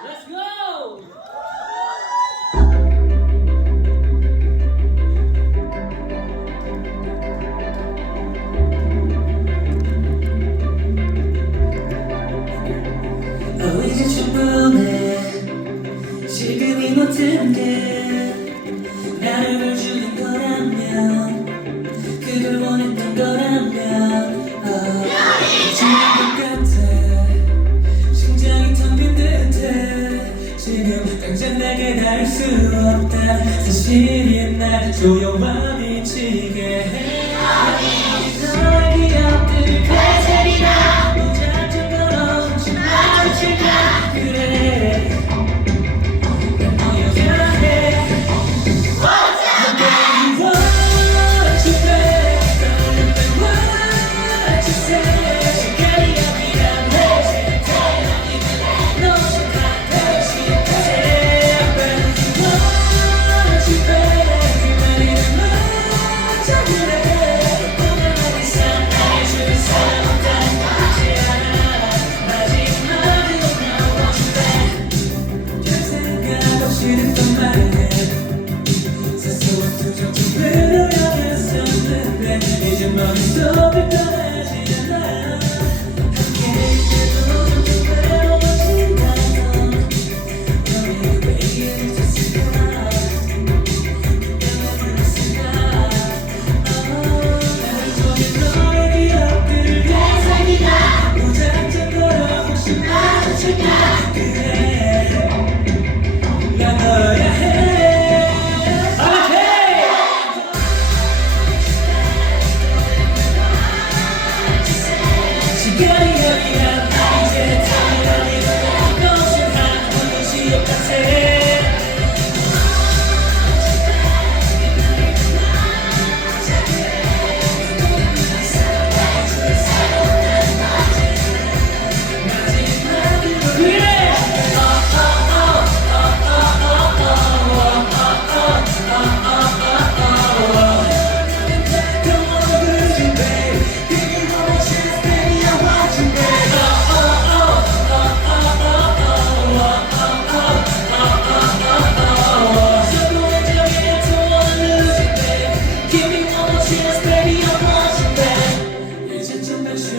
어, 이제 충분해 지금이 모든 게 알 수 없다. 사실인 날 조용함이 지게 해. 그 사소한 투정도 흘러가겠었는데 이제 머릿속이 떠나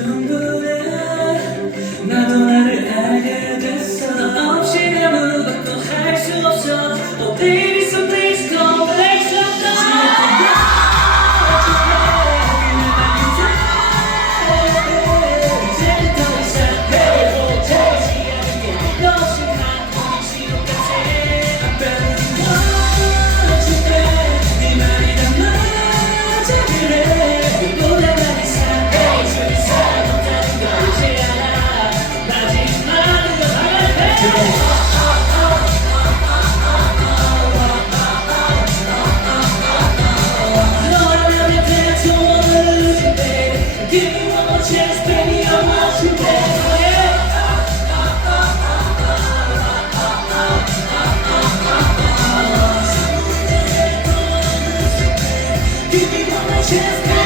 I'm good. Just